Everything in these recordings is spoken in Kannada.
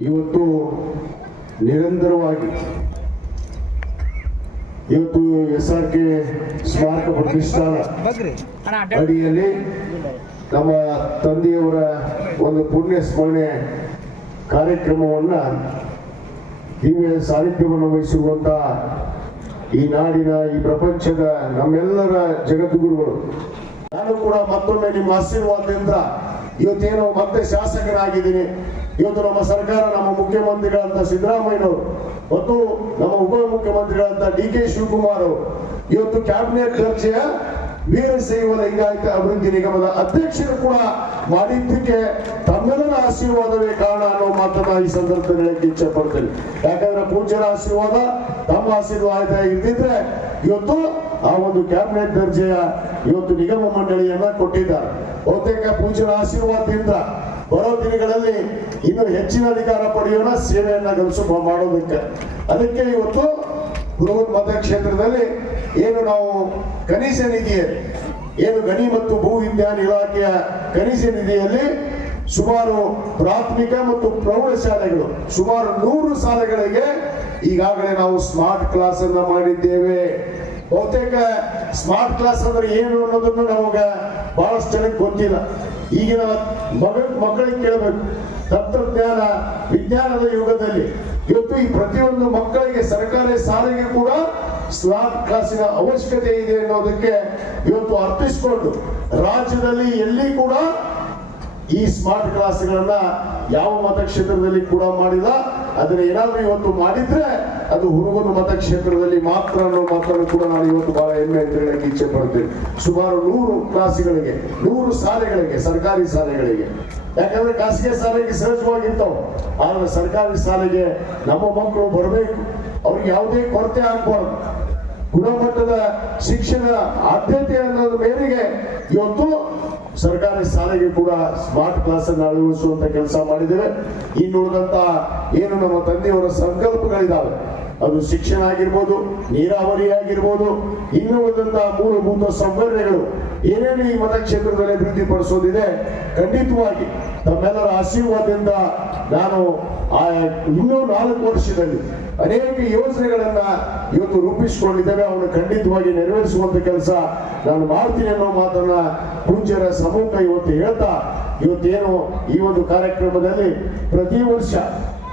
ಇವತ್ತು ನಿರಂತರವಾಗಿ ಇವತ್ತು ಎಸ್ ಆರ್ ಕೆ ಸ್ಮಾರಕ ಪ್ರತಿಷ್ಠಾನ ಅಡಿಯಲ್ಲಿ ನಮ್ಮ ತಂದೆಯವರ ಒಂದು ಪುಣ್ಯ ಸ್ಮರಣೆ ಕಾರ್ಯಕ್ರಮವನ್ನ ದಿವ್ಯ ಸಾನ್ನಿಧ್ಯವನ್ನು ವಹಿಸಿರುವಂತ ಈ ನಾಡಿನ ಈ ಪ್ರಪಂಚದ ನಮ್ಮೆಲ್ಲರ ಜಗದ್ಗುರುಗಳು. ನಾನು ಕೂಡ ಮತ್ತೊಮ್ಮೆ ನಿಮ್ಮ ಆಶೀರ್ವಾದದಿಂದ ಇವತ್ತೇನೋ ಮತ್ತೆ ಶಾಸಕರಾಗಿದ್ದೀನಿ ಇವತ್ತು ನಮ್ಮ ಸರ್ಕಾರ, ನಮ್ಮ ಮುಖ್ಯಮಂತ್ರಿಗಳಂತ ಸಿದ್ದರಾಮಯ್ಯನವರು, ಮತ್ತು ನಮ್ಮ ಉಪ ಮುಖ್ಯಮಂತ್ರಿಗಳಂತ ಡಿ ಕೆ ಶಿವಕುಮಾರ್ ಇವತ್ತು ಕ್ಯಾಬಿನೆಟ್ ದರ್ಜೆಯ ವೀರಶೈವ ಲಿಂಗಾಯತ ಅಭಿವೃದ್ಧಿ ನಿಗಮದ ಅಧ್ಯಕ್ಷರು ಕೂಡ ಮಾಡಿದ್ದಕ್ಕೆ ತಮ್ಮೆಲ್ಲರ ಆಶೀರ್ವಾದವೇ ಕಾರಣ ಅನ್ನೋ ಮಾತನ್ನ ಈ ಸಂದರ್ಭದಲ್ಲಿ ಇಚ್ಛೆ ಪಡ್ತೇನೆ ಯಾಕಂದ್ರೆ ಪೂಜ್ಯರ ಆಶೀರ್ವಾದ ತಮ್ಮ ಆಶೀರ್ವಾದ ಇದ್ದಿದ್ರೆ ಇವತ್ತು ಆ ಒಂದು ಕ್ಯಾಬಿನೆಟ್ ದರ್ಜೆಯ ಇವತ್ತು ನಿಗಮ ಮಂಡಳಿಯನ್ನ ಕೊಟ್ಟಿದ್ದಾರೆ. ಬಹುತೇಕ ಪೂಜ್ಯರ ಆಶೀರ್ವಾದದಿಂದ ಬರೋ ದಿನಗಳಲ್ಲಿ ಇನ್ನು ಹೆಚ್ಚಿನ ಅಧಿಕಾರ ಪಡೆಯೋಣ. ಸೇವೆಯನ್ನ ಕೆಲಸ ಮಾಡೋದಕ್ಕೆ. ಅದಕ್ಕೆ ಇವತ್ತು ಬೃಹತ್ ಮತಕ್ಷೇತ್ರದಲ್ಲಿ ಏನು ನಾವು ಕನಿಷ ನಿಧಿಯ ಏನು ಗಣಿ ಮತ್ತು ಭೂ ವಿಜ್ಞಾನ ಇಲಾಖೆಯ ಕನಿಷ ನಿಧಿಯಲ್ಲಿ ಸುಮಾರು ಪ್ರಾಥಮಿಕ ಮತ್ತು ಪ್ರೌಢಶಾಲೆಗಳು ಸುಮಾರು ನೂರು ಶಾಲೆಗಳಿಗೆ ಈಗಾಗಲೇ ನಾವು ಸ್ಮಾರ್ಟ್ ಕ್ಲಾಸ್ ಅನ್ನ ಮಾಡಿದ್ದೇವೆ. ಬಹುತೇಕ ಸ್ಮಾರ್ಟ್ ಕ್ಲಾಸ್ ಅಂದ್ರೆ ಏನು ಅನ್ನೋದನ್ನು ನಮಗೆ ಬಹಳಷ್ಟು ಜನಕ್ಕೆ ಗೊತ್ತಿಲ್ಲ. ಈಗಿನ ಮಗ ಮಕ್ಕಳಿಗೆ ಕೇಳಬೇಕು. ತಂತ್ರಜ್ಞಾನ, ವಿಜ್ಞಾನದ ಯುಗದಲ್ಲಿ ಇವತ್ತು ಈ ಪ್ರತಿಯೊಂದು ಮಕ್ಕಳಿಗೆ ಸರ್ಕಾರಿ ಶಾಲೆಗೆ ಕೂಡ ಸ್ಮಾರ್ಟ್ ಕ್ಲಾಸಿನ ಅವಶ್ಯಕತೆ ಇದೆ ಅನ್ನೋದಕ್ಕೆ ಇವತ್ತು ಅರ್ಥಿಸಿಕೊಂಡು ರಾಜ್ಯದಲ್ಲಿ ಎಲ್ಲಿ ಕೂಡ ಈ ಸ್ಮಾರ್ಟ್ ಕ್ಲಾಸ್ಗಳನ್ನ ಯಾವ ಮತಕ್ಷೇತ್ರದಲ್ಲಿ ಕೂಡ ಮಾಡಿಲ್ಲ. ಆದರೆ ಏನಾದ್ರೂ ಇವತ್ತು ಮಾಡಿದ್ರೆ ಅದು ಹುಡುಗನ ಮತಕ್ಷೇತ್ರದಲ್ಲಿ ಮಾತ್ರ ಅನ್ನೋ ಮಾತನ್ನು ಕೂಡ ನಾನು ಇವತ್ತು ಬಹಳ ಹೆಮ್ಮೆ ಅಂತ ಹೇಳಕ್ಕೆ ಇಚ್ಛೆ ಪಡ್ತೇನೆ ಸುಮಾರು ನೂರು ಕ್ಲಾಸ್ಗಳಿಗೆ, ನೂರು ಶಾಲೆಗಳಿಗೆ, ಸರ್ಕಾರಿ ಶಾಲೆಗಳಿಗೆ. ಯಾಕಂದ್ರೆ ಖಾಸಗಿ ಶಾಲೆಗೆ ಸಹಜವಾಗಿರ್ತಾವ ಆದ್ರೆ ಸರ್ಕಾರಿ ಶಾಲೆಗೆ ನಮ್ಮ ಮಕ್ಕಳು ಬರಬೇಕು. ಅವ್ರಿಗೆ ಯಾವುದೇ ಕೊರತೆ ಆಗ್ಬಾರ್ದು. ಗುಣಮಟ್ಟದ ಶಿಕ್ಷಣ ಆದ್ಯತೆ ಅನ್ನೋದ್ರ ಮೇರೆಗೆ ಇವತ್ತು ಸರ್ಕಾರಿ ಶಾಲೆಗೆ ಕೂಡ ಸ್ಮಾರ್ಟ್ ಕ್ಲಾಸ್ ಅನ್ನು ಅಳವಡಿಸುವಂತ ಕೆಲಸ ಮಾಡಿದ್ದೇವೆ. ಇನ್ನುಳಿದಂತ ಏನು ನಮ್ಮ ತಂದೆಯವರ ಸಂಕಲ್ಪಗಳಿದಾವೆ. ಅದು ಶಿಕ್ಷಣ ಆಗಿರ್ಬೋದು, ನೀರಾವರಿ ಆಗಿರ್ಬೋದು, ಇನ್ನು ಉಳಿದಂತಹ ಮೂಲಭೂತ ಸೌಕರ್ಯಗಳು ಏನೇನು ಈ ಮತಕ್ಷೇತ್ರದಲ್ಲಿ ಅಭಿವೃದ್ಧಿ ಪಡಿಸೋದಿದೆ, ಖಂಡಿತವಾಗಿ ತಮ್ಮೆಲ್ಲರ ಆಶೀರ್ವಾದದಿಂದ ನಾನು ಆ ಇನ್ನೂ ನಾಲ್ಕು ವರ್ಷದಲ್ಲಿ ಅನೇಕ ಯೋಜನೆಗಳನ್ನ ಇವತ್ತು ರೂಪಿಸಿಕೊಂಡಿದ್ದೇವೆ. ಅವನು ಖಂಡಿತವಾಗಿ ನೆರವೇರಿಸುವಂತ ಕೆಲಸ ನಾನು ಮಾಡ್ತೀನಿ ಅನ್ನೋ ಮಾತನ್ನ ಪೂಜ್ಯರ ಸಮ್ಮುಖ ಇವತ್ತು ಹೇಳ್ತಾ, ಇವತ್ತೇನು ಈ ಒಂದು ಕಾರ್ಯಕ್ರಮದಲ್ಲಿ ಪ್ರತಿ ವರ್ಷ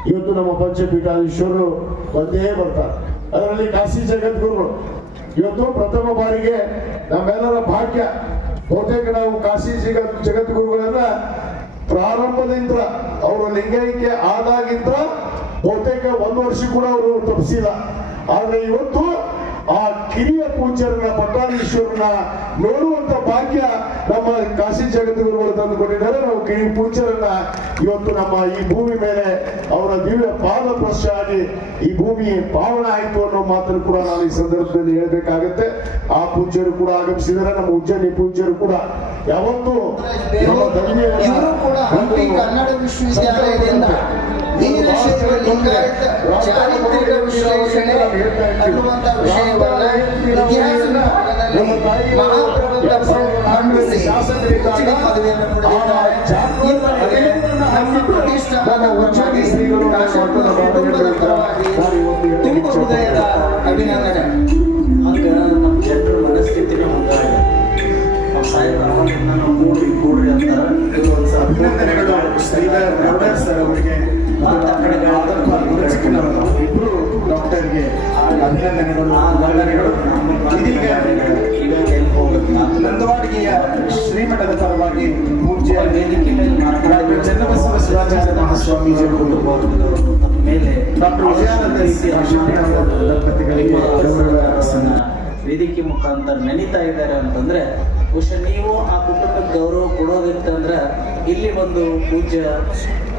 ಇವತ್ತು ನಮ್ಮ ಪಂಚಪೀಠಾಧೀಶ್ವರರು ಬಂದೇ ಬರ್ತಾರೆ. ಅದರಲ್ಲಿ ಕಾಶಿ ಜಗದ್ಗುರುಗಳು ಇವತ್ತು ಪ್ರಥಮ ಬಾರಿಗೆ ನಮ್ಮೆಲ್ಲರ ಭಾಗ್ಯ. ಬಹುತೇಕ ನಾವು ಕಾಶಿ ಜಗತ್ ಜಗದ್ಗುರುಗಳನ್ನ ಪ್ರಾರಂಭದಿಂದ ಅವರ ಲಿಂಗೈಕ್ಯ ಆದಾಗಿಂದ ಬಹುತೇಕ ಒಂದು ವರ್ಷ ಕೂಡ ಅವರು ತಪ್ಪಿಸಿಲ್ಲ. ಆದ್ರೆ ಇವತ್ತು ಆ ಕಿರಿಯ ಪೂಜ್ಯರನ್ನ ಪಟ್ಟಾಧೀಶ್ವರನ ನೋಡುವಂತ ಭಾಗ್ಯ ನಮ್ಮ ಕಾಶಿ ಜಗದ್ಗುರುಗಳು ತಂದುಕೊಂಡಿದ್ದಾರೆ ನಾವು ಕಿರಿ ಪೂಜ್ಯರನ್ನ ಇವತ್ತು ನಮ್ಮ ಈ ಭೂಮಿ ಮೇಲೆ ಅವರ ದಿವ್ಯ ಪಾದ ಸ್ಪರ್ಶ ಆಗಿ ಈ ಭೂಮಿ ಪಾವನ ಆಯಿತು ಅನ್ನೋ ಮಾತನ್ನು ಕೂಡ ನಾನು ಈ ಸಂದರ್ಭದಲ್ಲಿ ಹೇಳ್ಬೇಕಾಗತ್ತೆ. ಆ ಪೂಜ್ಯರು ಕೂಡ ಆಗಮಿಸಿದರೆ ನಮ್ಮ ಉಜ್ಜನಿ ಪೂಜ್ಯರು ಕೂಡ ಯಾವತ್ತೂ ಕೂಡ ಕನ್ನಡ ವಿಶ್ವವಿದ್ಯಾಲಯದಿಂದ ವೀರಶೈವ ಲಿಂಗಾಯತ ಚಾರಿತ್ರಿಕ ವಿಶ್ಲೇಷಣೆ ಅನ್ನುವಂತ ವಿಷಯವನ್ನ ಇತಿಹಾಸ ವಿಭಾಗದಲ್ಲಿ ನಮ್ಮ ಕುಟುಂಬದ ಪರವಾಗಿ ತುಂಬ ಹೃದಯದ ಅಭಿನಂದನೆ. ಹಂಗ ನಮ್ಮ ಜನರ ಮನಸ್ಥಿತಿನ ಹಂಗಾಗಿ ನಮ್ಮ ಸಾಹೇಬ್ ಅರವತ್ತನ್ನ ನಾವು ಕೂಡ್ರಿ ಕೂಡ್ರಿ ಅಂತಾರ ಒಂದ್ ಸ್ವಲ್ಪ ಅಭಿನಂದನೆಗಳು ಸರ್ ಅವರಿಗೆ ಆ ಇಬ್ರು ಡಾಕ್ಟರ್ಗೆ ಅಭಿನಂದನೆಗಳು ಇವಾಗ ಎಲ್ಲಿ ಹೋಗುತ್ತೆ ನಂದವಾಡಿಗೆಯ ಶ್ರೀಮಠದ ಪರವಾಗಿ ಪೂಜ್ಯ ಚನ್ನಬಸವ ಶಿವಾಚಾರ್ಯ ಮಹಾಸ್ವಾಮೀಜಿ ಮೇಲೆ ಡಾಕ್ಟರ್ ವಿಜಯಾನಂದ ದಂಪತಿಗಳಿಗೆ ವೇದಿಕೆ ಮುಖಾಂತರ ನೆನೀತಾ ಇದ್ದಾರೆ ಅಂತಂದ್ರೆ, ಬಹುಶಃ ನೀವು ಆ ಕುಟುಂಬಕ್ಕೆ ಗೌರವ ಕೊಡೋದಿತ್ತಂದ್ರೆ ಇಲ್ಲಿ ಒಂದು ಪೂಜ್ಯ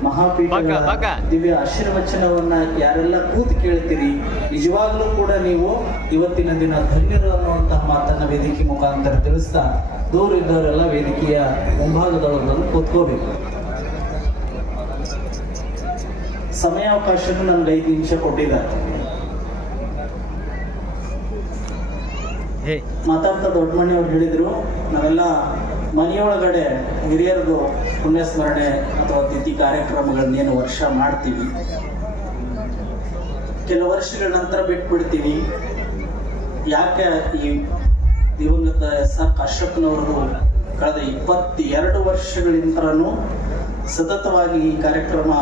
ಮಹಾಪೀಠ ಬಗ್ಗ, ಬಗ್ಗ. ದಿವ್ಯ ಆಶೀರ್ವಚನವನ್ನ ಯಾರೆಲ್ಲ ಕೂತು ಕೇಳ್ತೀರಿ ನಿಜವಾಗ್ಲೂ ಕೂಡ ನೀವು ಇವತ್ತಿನ ದಿನ ಧನ್ಯರು ಅನ್ನುವಂತಹ ಮಾತನ್ನ ವೇದಿಕೆ ಮುಖಾಂತರ ತಿಳಿಸ್ತಾ ದೂರ ಇದ್ದವರೆಲ್ಲ ವೇದಿಕೆಯ ಮುಂಭಾಗದೊಳಗೆ ಕೂತ್ಕೋಬೇಕು ಸಮಯಾವಕಾಶನೂ ನಮ್ಗೆ ಐದು ನಿಮಿಷ ಕೊಟ್ಟಿದ್ದಾರೆ. ಹೇ. ಮಾತಾಡ್ತಾ ದೊಡ್ಡ ಮನೆಯವ್ರು ಹೇಳಿದ್ರು ನಾವೆಲ್ಲ ಮನೆಯೊಳಗಡೆ ಹಿರಿಯರದು ಪುಣ್ಯಸ್ಮರಣೆ ಅಥವಾ ತಿಥಿ ಕಾರ್ಯಕ್ರಮಗಳನ್ನೇನು ವರ್ಷ ಮಾಡ್ತೀವಿ. ಕೆಲವು ವರ್ಷಗಳ ನಂತರ ಬಿಟ್ಬಿಡ್ತೀವಿ. ಯಾಕೆ ಈ ದಿವಂಗತ ಎಸ್ ಆರ್ ಕಳೆದ ಇಪ್ಪತ್ತೆರಡು ವರ್ಷಗಳಿಂದಲೂ ಸತತವಾಗಿ ಈ ಕಾರ್ಯಕ್ರಮ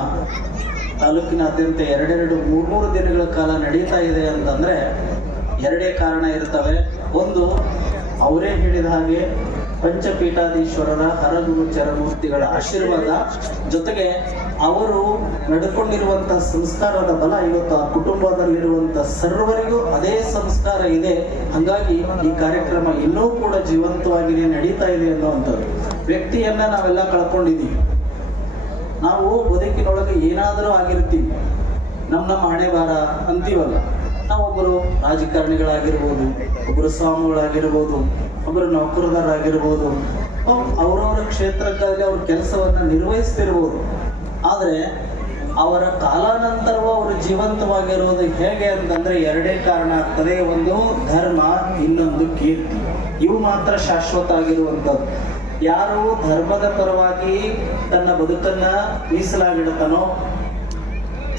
ತಾಲೂಕಿನಾದ್ಯಂತ ಎರಡೆರಡು ಮೂರ್ಮೂರು ದಿನಗಳ ಕಾಲ ನಡೀತಾ ಇದೆ ಅಂತಂದರೆ ಎರಡೇ ಕಾರಣ ಇರ್ತವೆ. ಒಂದು, ಅವರೇ ಹೇಳಿದ ಹಾಗೆ ಪಂಚಪೀಠಾಧೀಶ್ವರರ ಹರಗುರು ಚರಮೂರ್ತಿಗಳ ಆಶೀರ್ವಾದ ಜೊತೆಗೆ ಅವರು ನಡ್ಕೊಂಡಿರುವಂತಹ ಸಂಸ್ಕಾರದ ಬಲ ಇವತ್ತು ಆ ಕುಟುಂಬದಲ್ಲಿರುವಂತಹ ಸರ್ವರಿಗೂ ಅದೇ ಸಂಸ್ಕಾರ ಇದೆ. ಹಾಗಾಗಿ ಈ ಕಾರ್ಯಕ್ರಮ ಇನ್ನೂ ಕೂಡ ಜೀವಂತವಾಗಿದೆ ನಡೀತಾ ಇದೆ ಅನ್ನುವಂಥದ್ದು. ವ್ಯಕ್ತಿಯನ್ನ ನಾವೆಲ್ಲ ಕಳ್ಕೊಂಡಿದ್ದೀವಿ. ನಾವು ಬದುಕಿನೊಳಗೆ ಏನಾದರೂ ಆಗಿರ್ತೀವಿ. ನಮ್ಮ ನಮ್ಮ ಹಣೆ ಬಾರ ಅಂತೀವಲ್ಲ. ನಾವೊಬ್ಬರು ರಾಜಕಾರಣಿಗಳಾಗಿರ್ಬೋದು ಒಬ್ಬರು ಸ್ವಾಮಿಗಳಾಗಿರ್ಬೋದು ಒಬ್ಬರು ನೌಕರದಾರರಾಗಿರ್ಬೋದು ಅವರವರ ಕ್ಷೇತ್ರಕ್ಕಾಗಿ ಅವ್ರ ಕೆಲಸವನ್ನು ನಿರ್ವಹಿಸ್ತಿರ್ಬೋದು. ಆದರೆ ಅವರ ಕಾಲಾನಂತರವೂ ಅವರು ಜೀವಂತವಾಗಿರುವುದು ಹೇಗೆ ಅಂತಂದ್ರೆ ಎರಡೇ ಕಾರಣ ಆಗ್ತದೆ, ಒಂದು ಧರ್ಮ, ಇನ್ನೊಂದು ಕೀರ್ತಿ. ಇವು ಮಾತ್ರ ಶಾಶ್ವತ ಆಗಿರುವಂಥದ್ದು. ಯಾರು ಧರ್ಮದ ಪರವಾಗಿ ತನ್ನ ಬದುಕನ್ನ ಮೀಸಲಾಗಿಡುತ್ತಾನೋ,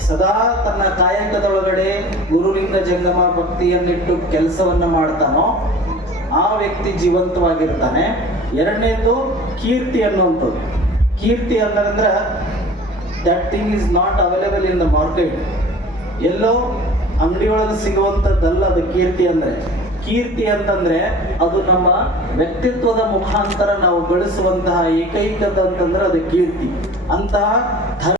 ಸದಾ ತನ್ನ ಕಾಯಕದೊಳಗಡೆ ಗುರುಲಿಂಗ ಜಂಗಮ ಭಕ್ತಿಯನ್ನಿಟ್ಟು ಕೆಲಸವನ್ನ ಮಾಡ್ತಾನೋ ಆ ವ್ಯಕ್ತಿ ಜೀವಂತವಾಗಿರ್ತಾನೆ. ಎರಡನೇದು ಕೀರ್ತಿ ಅನ್ನುವಂಥದ್ದು. ಕೀರ್ತಿ ಅಂದ್ರೆ that thing is not available in the market ಎಲ್ಲೋ ಅಂಗಡಿಯೊಳಗೆ ಸಿಗುವಂಥದ್ದಲ್ಲ ಅದು ಕೀರ್ತಿ ಅಂದ್ರೆ. ಕೀರ್ತಿ ಅಂತಂದ್ರೆ ಅದು ನಮ್ಮ ವ್ಯಕ್ತಿತ್ವದ ಮುಖಾಂತರ ನಾವು ಗಳಿಸುವಂತಹ ಏಕೈಕದಂತಂದ್ರೆ ಅದು ಕೀರ್ತಿ. ಅಂತಹ